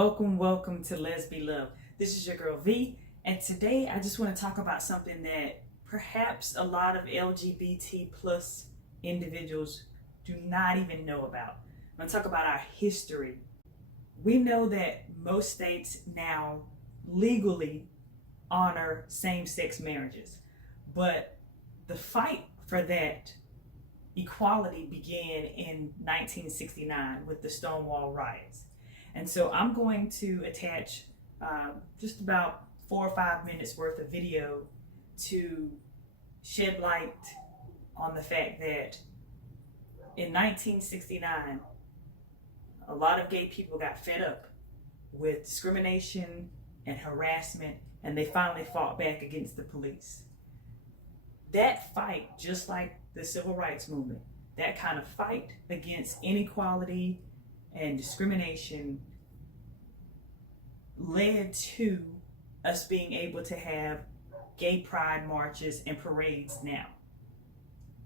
Welcome to Let's Be Love. This is your girl V, and today I just want to talk about something that perhaps a lot of LGBT plus individuals do not even know about. I'm going to talk about our history. We know that most states now legally honor same-sex marriages, but the fight for that equality began in 1969 with the Stonewall Riots. And so I'm going to attach just about 4 or 5 minutes worth of video to shed light on the fact that in 1969, a lot of gay people got fed up with discrimination and harassment, and they finally fought back against the police. That fight, just like the civil rights movement, that kind of fight against inequality and discrimination led to us being able to have gay pride marches and parades now.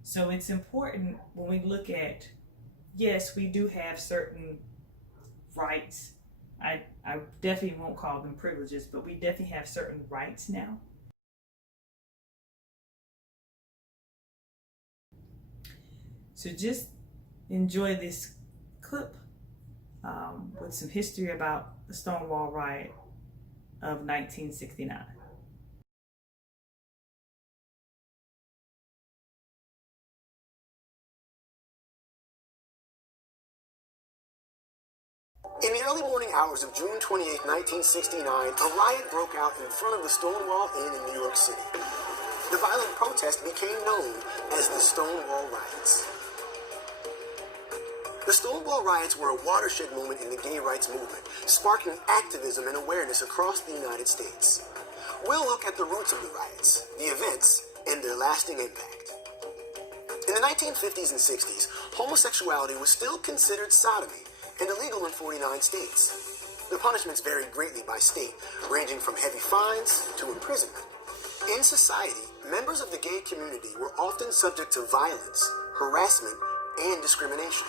So it's important when we look at, yes, we do have certain rights. I definitely won't call them privileges, but we definitely have certain rights now. So just enjoy this clip with some history about the Stonewall Riot of 1969. In the early morning hours of June 28, 1969, a riot broke out in front of the Stonewall Inn in New York City. The violent protest became known as the Stonewall Riots. The Stonewall Riots were a watershed moment in the gay rights movement, sparking activism and awareness across the United States. We'll look at the roots of the riots, the events, and their lasting impact. In the 1950s and 60s, homosexuality was still considered sodomy and illegal in 49 states. The punishments varied greatly by state, ranging from heavy fines to imprisonment. In society, members of the gay community were often subject to violence, harassment, and discrimination.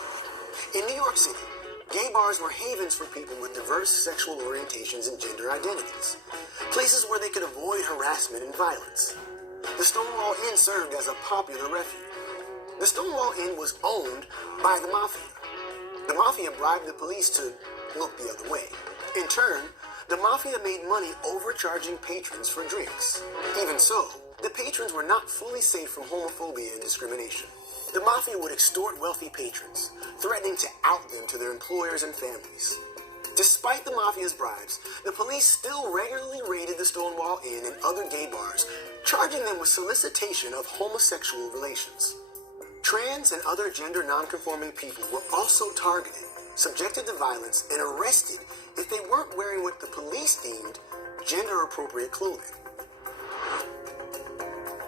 In New York City, gay bars were havens for people with diverse sexual orientations and gender identities, places where they could avoid harassment and violence. The Stonewall Inn served as a popular refuge. The Stonewall Inn was owned by the Mafia. The Mafia bribed the police to look the other way. In turn, the Mafia made money overcharging patrons for drinks. Even so, the patrons were not fully safe from homophobia and discrimination. The Mafia would extort wealthy patrons, threatening to out them to their employers and families. Despite the Mafia's bribes, the police still regularly raided the Stonewall Inn and other gay bars, charging them with solicitation of homosexual relations. Trans and other gender non-conforming people were also targeted, subjected to violence, and arrested if they weren't wearing what the police deemed gender-appropriate clothing.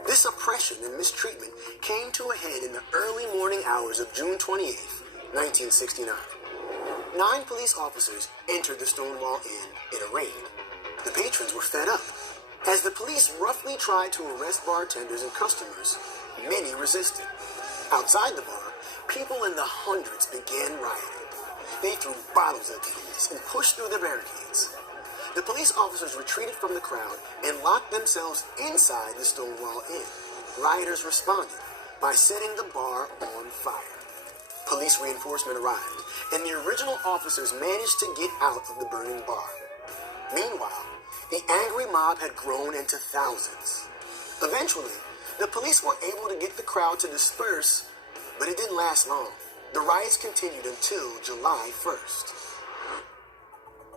This oppression and mistreatment came to a head in the early morning hours of June 28, 1969. 9 police officers entered the Stonewall Inn in a raid. The patrons were fed up. As the police roughly tried to arrest bartenders and customers, many resisted. Outside the bar, people in the hundreds began rioting. They threw bottles at the police and pushed through the barricades. The police officers retreated from the crowd and locked themselves inside the Stonewall Inn. Rioters responded by setting the bar on fire. Police reinforcement arrived, and the original officers managed to get out of the burning bar. Meanwhile, the angry mob had grown into thousands. Eventually, the police were able to get the crowd to disperse, but it didn't last long. The riots continued until July 1st.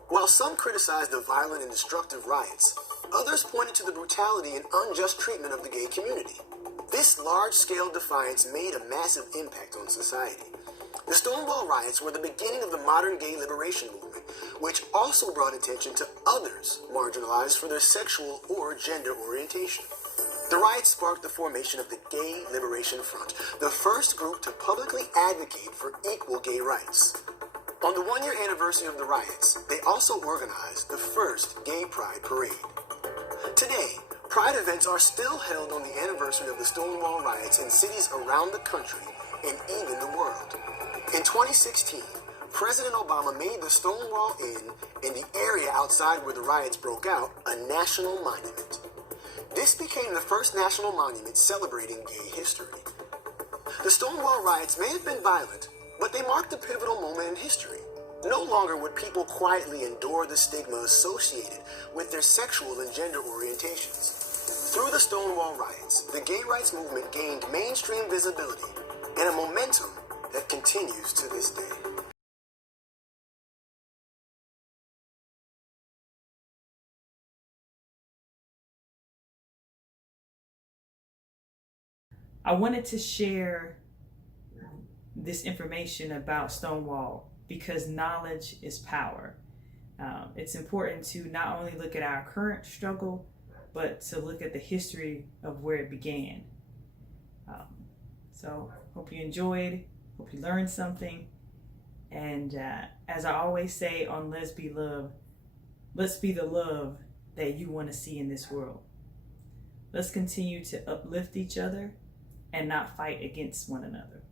While some criticized the violent and destructive riots, others pointed to the brutality and unjust treatment of the gay community. This large-scale defiance made a massive impact on society. The Stonewall Riots were the beginning of the modern gay liberation movement, which also brought attention to others marginalized for their sexual or gender orientation. The riots sparked the formation of the Gay Liberation Front, the first group to publicly advocate for equal gay rights. On the 1-year anniversary of the riots, they also organized the first Gay Pride Parade. Today, Pride events are still held on the anniversary of the Stonewall Riots in cities around the country and even the world. In 2016, President Obama made the Stonewall Inn in the area outside where the riots broke out a national monument. This became the first national monument celebrating gay history. The Stonewall Riots may have been violent, but they marked a pivotal moment in history. No longer would people quietly endure the stigma associated with their sexual and gender orientations. Through the Stonewall Riots, the gay rights movement gained mainstream visibility and a momentum that continues to this day. I wanted to share this information about Stonewall because knowledge is power. It's important to not only look at our current struggle, but to look at the history of where it began. So hope you enjoyed, hope you learned something. And as I always say on Let's Be Love, let's be the love that you want to see in this world. Let's continue to uplift each other and not fight against one another.